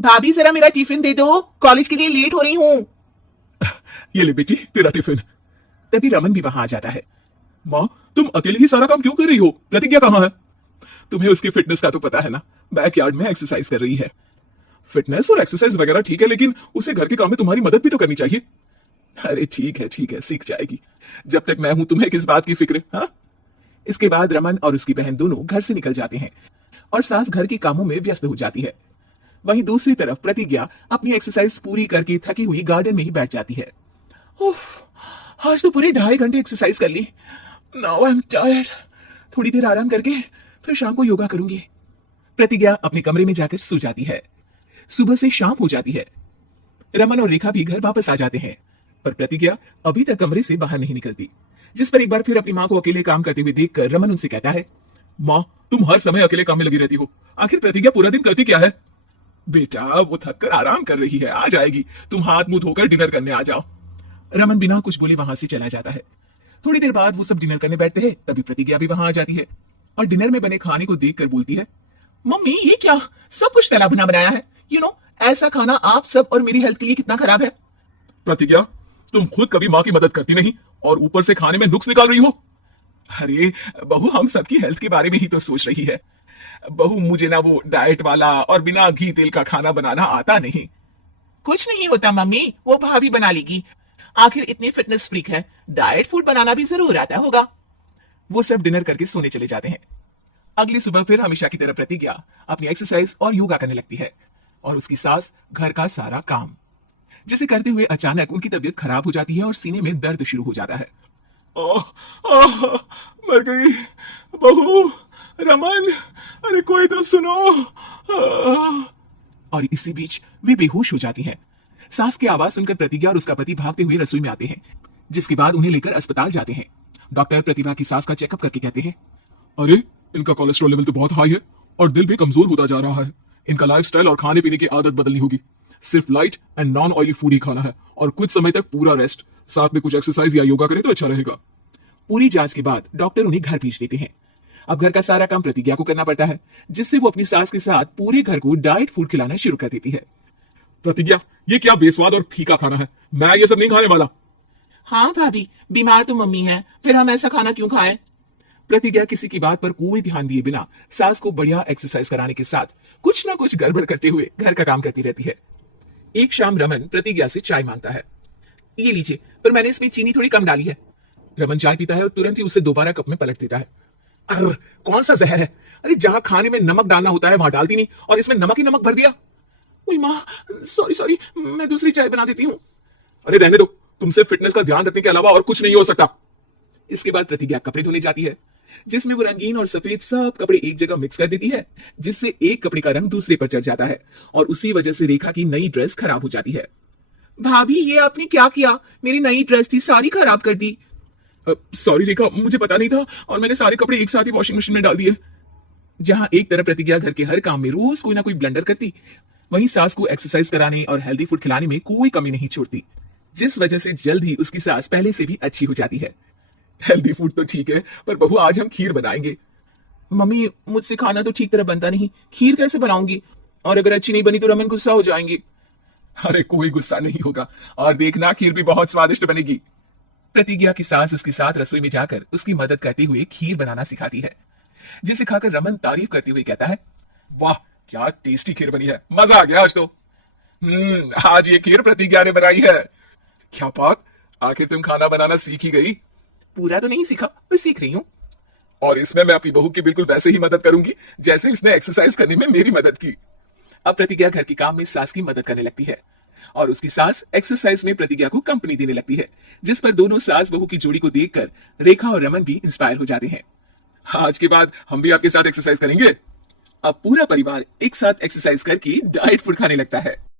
भाभी जरा मेरा टिफिन दे दो, कॉलेज के लिए लेट हो रही हूँ। ये ले बेटी तेरा टिफिन। तभी रमन भी वहां आ जाता है। माँ, तुम अकेले ही सारा काम क्यों कर रही हो? प्रतिज्ञा कहाँ है? तुम्हें उसकी फिटनेस का तो पता है ना, बैकयार्ड में एक्सरसाइज कर रही है। फिटनेस और एक्सरसाइज वगैरह ठीक है, लेकिन उसे घर के काम में तुम्हारी मदद भी तो करनी चाहिए। अरे ठीक है, सीख जाएगी। जब तक मैं हूं तुम्हें किस बात की फिक्र? हाँ। इसके बाद रमन और उसकी बहन दोनों घर से निकल जाते हैं और सास घर के कामों में व्यस्त हो जाती है। वहीं दूसरी तरफ प्रतिज्ञा अपनी एक्सरसाइज पूरी करके थकी हुई गार्डन में ही बैठ जाती है। उफ, आज तो पूरे 2.5 घंटे एक्सरसाइज कर ली। Now I am tired. थोड़ी देर आराम करके फिर शाम को योगा करूंगी। प्रतिज्ञा अपने कमरे में जाकर सो जाती है। सुबह से शाम हो जाती है। रमन और रेखा भी घर वापस आ जाते हैं, पर प्रतिज्ञा अभी तक कमरे से बाहर नहीं निकलती। जिस पर एक बार फिर अपनी माँ को अकेले काम करते हुए देखकर रमन उनसे कहता है, माँ, तुम हर समय अकेले काम में लगी रहती हो, आखिर प्रतिज्ञा पूरा दिन करती क्या है? बेटा, वो थक कर आराम कर रही है, आ जाएगी। तुम हाथ मुंह धोकर डिनर करने आ जाओ। रमन बिना कुछ बोले वहां से चला जाता है। थोड़ी देर बाद वो सब डिनर करने बैठते हैं, तभी प्रतिज्ञा भी वहां आ जाती है और डिनर में बने खाने को देखकर बोलती है, मम्मी ये क्या, सब कुछ तला भुना बनाया है। ऐसा खाना आप सब और मेरी हेल्थ के लिए कितना खराब है। प्रतिज्ञा, तुम खुद कभी माँ की मदद करती नहीं और ऊपर से खाने में नुक्स निकाल रही हो। अरे बहू, हम सबकी हेल्थ के बारे में ही तो सोच रही है। बहू, मुझे ना वो डाइट वाला और बिना घी तेल का खाना बनाना आता नहीं। कुछ नहीं होता मम्मी, वो भाभी बना लेगी। आखिर इतनी फिटनेस फ्रीक है, डाइट फूड बनाना भी जरूर आता होगा। वो सब डिनर करके सोने चले जाते हैं। अगली सुबह फिर हमेशा की तरह प्रतिज्ञा अपनी एक्सरसाइज और योगा करने लगती है और उसकी सास घर का सारा काम, जिसे करते हुए अचानक उनकी तबीयत खराब हो जाती है और सीने में दर्द शुरू हो जाता है। ओह, ओह, मर गई बहू। रमन, अरे कोई तो सुनो। और इसी बीच वे बेहोश हो जाती हैं। सास की आवाज सुनकर प्रतिज्ञा और उसका पति भागते हुए रसोई में आते हैं, जिसके बाद उन्हें लेकर अस्पताल जाते हैं। डॉक्टर प्रतिभा की सास का चेकअप करके कहते हैं, अरे, इनका कोलेस्ट्रॉल लेवल तो बहुत हाई है और दिल भी कमजोर होता जा रहा है। इनका लाइफस्टाइल और खाने पीने की आदत बदलनी होगी। सिर्फ light and non oily food ही खाना है और कुछ समय तक पूरा रेस्ट, साथ में कुछ एक्सरसाइज या योगा करें तो अच्छा रहेगा। पूरी जांच के बाद डॉक्टर उन्हें घर भेज देते हैं। अब घर का सारा काम प्रतिज्ञा को करना पड़ता है, जिससे वो अपनी सास के साथ पूरे घर को डाइट फूड खिलाना शुरू कर देती है। प्रतिज्ञा, ये क्या बेस्वाद और फीका खाना है, मैं ये सब नहीं खाने वाला। हाँ भाभी, बीमार तो मम्मी है, फिर हम ऐसा खाना क्यों खाएं? प्रतिज्ञा किसी की बात पर कोई ध्यान दिए बिना सास को बढ़िया एक्सरसाइज कराने के साथ कुछ ना कुछ गड़बड़ करते हुए घर का काम करती रहती है। एक शाम रमन प्रतिज्ञा से चाय मांगता है। ये लीजिए, पर मैंने इसमें चीनी थोड़ी कम डाली है। रमन चाय पीता है और तुरंत ही उसे दोबारा कप में पलट देता है। कौन सा जहर है? अरे जहां खाने में नमक डालना होता है वहां डालती नहीं और इसमें नमक ही नमक भर दिया। ओए माँ, सॉरी सॉरी, मैं दूसरी चाय बना देती हूँ। अरे रहने दो, तुमसे फिटनेस का ध्यान रखने के अलावा और कुछ नहीं हो सकता। इसके बाद प्रतिज्ञा कपड़े धोने जाती है, जिसमें वो रंगीन और सफेद सब कपड़े एक जगह मिक्स कर देती है, जिससे एक कपड़े का रंग दूसरे पर चढ़ जाता है और उसी वजह से रेखा की नई ड्रेस खराब हो जाती है। भाभी, ये आपने क्या किया? मेरी नई ड्रेस थी, सारी खराब कर दी। सॉरी रेखा, मुझे पता नहीं था और मैंने सारे कपड़े एक साथ ही वॉशिंग मशीन में डाल दिए। जहां एक तरफ प्रतिज्ञा घर के हर काम में रोज कोई ना कोई ब्लंडर करती, वहीं सास को एक्सरसाइज कराने और हेल्दी फूड खिलाने में कोई कमी नहीं छोड़ती, जिस वजह से जल्द ही उसकी सास पहले से भी अच्छी हो जाती है। हेल्दी फूड तो ठीक है, पर बहू आज हम खीर बनाएंगे। मम्मी, मुझसे खाना तो ठीक तरह बनता नहीं, खीर कैसे बनाऊंगी? और अगर अच्छी नहीं बनी तो रमन गुस्सा हो जाएंगे। अरे कोई गुस्सा नहीं होगा और देखना, खीर भी बहुत स्वादिष्ट बनेगी। प्रतिज्ञा की सास उसके साथ रसोई में जाकर उसकी मदद करते हुए खीर बनाना सिखाती है, जिसे खाकर रमन तारीफ करते हुए कहता है, वाह, क्या टेस्टी खीर बनी है, मजा आ गया आज तो। आज ये खीर प्रतिज्ञा ने बनाई है। क्या बात, आखिर तुम खाना बनाना सीख ही गई? पूरा तो नहीं सीखा, पर सीख रही हूँ। और इसमें मैं अपनी बहू की बिल्कुल वैसे ही मदद करूंगी जैसे इसने एक्सरसाइज करने में मेरी मदद की। अब प्रतिज्ञा घर के काम में सास की मदद करने लगती है और उसकी सास एक्सरसाइज में प्रतिज्ञा को कंपनी देने लगती है, जिस पर दोनों सास बहू की जोड़ी को देखकर रेखा और रमन भी इंस्पायर हो जाते हैं। आज के बाद हम भी आपके साथ एक्सरसाइज करेंगे। अब पूरा परिवार एक साथ एक्सरसाइज करके डाइट फूड खाने लगता है।